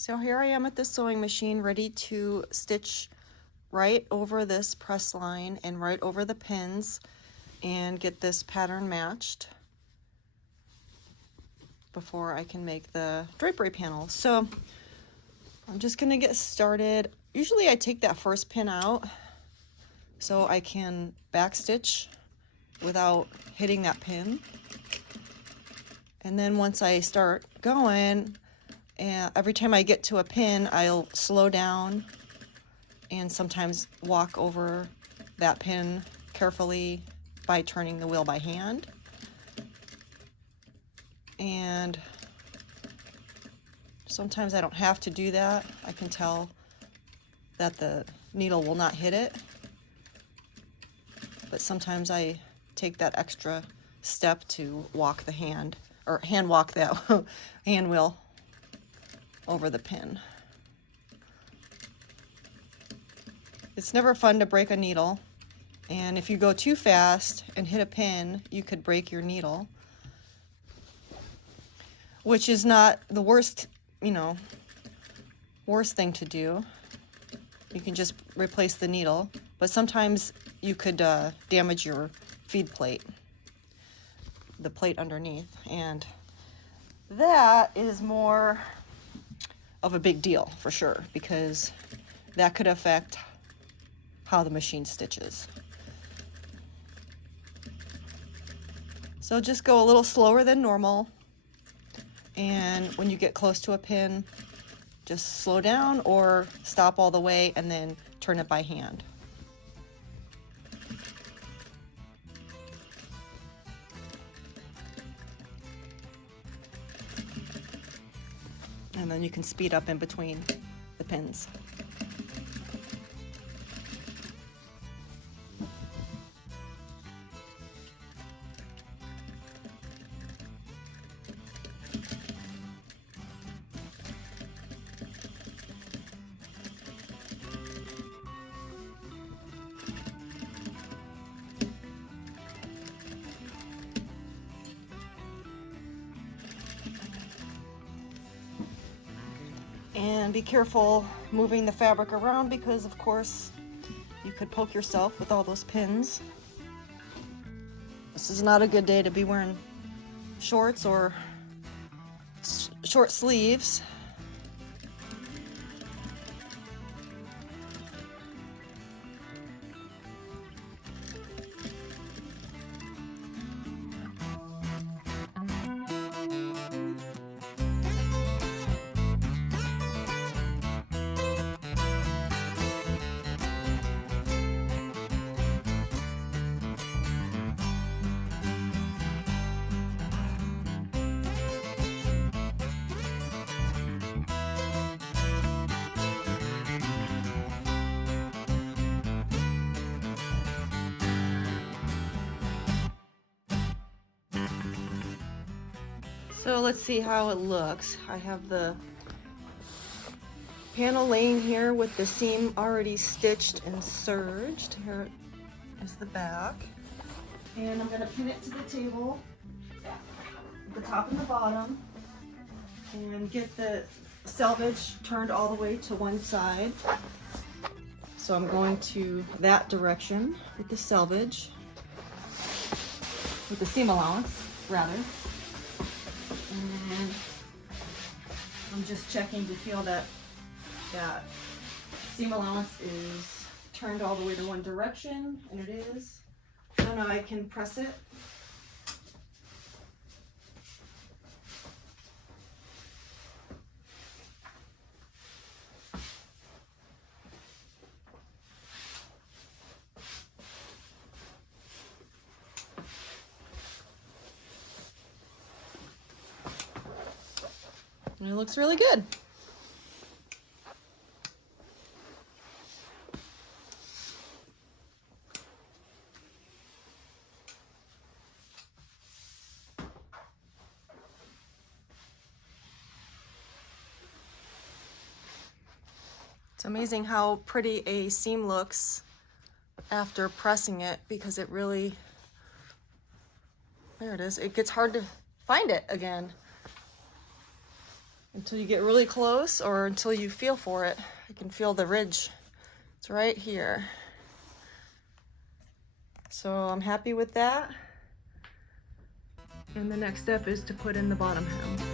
So here I am at the sewing machine, ready to stitch right over this press line and right over the pins and get this pattern matched before I can make the drapery panel. So I'm just gonna get started. Usually I take that first pin out so I can backstitch without hitting that pin. And then once I start going, and every time I get to a pin, I'll slow down and sometimes walk over that pin carefully by turning the wheel by hand. And sometimes I don't have to do that. I can tell that the needle will not hit it. But sometimes I take that extra step to walk the hand, or hand walk that hand wheel over the pin. It's never fun to break a needle, and if you go too fast and hit a pin, you could break your needle, which is not the worst, worst thing to do. You can just replace the needle, but sometimes you could damage your feed plate, the plate underneath, and that is more of a big deal for sure, because that could affect how the machine stitches. So just go a little slower than normal, and when you get close to a pin, just slow down or stop all the way and then turn it by hand. And then you can speed up in between the pins. And be careful moving the fabric around, because of course you could poke yourself with all those pins. This is not a good day to be wearing shorts or short sleeves. So let's see how it looks. I have the panel laying here with the seam already stitched and serged. Here is the back. And I'm going to pin it to the table, the top and the bottom, and get the selvage turned all the way to one side. So I'm going to that direction with the selvage, with the seam allowance, rather. And I'm just checking to feel that that seam allowance is turned all the way to one direction, and it is. So now I can press it. And it looks really good. It's amazing how pretty a seam looks after pressing it, because it really, there it is. It gets hard to find it again. until you get really close or until you feel for it. You can feel the ridge. It's right here. So I'm happy with that. And the next step is to put in the bottom hem.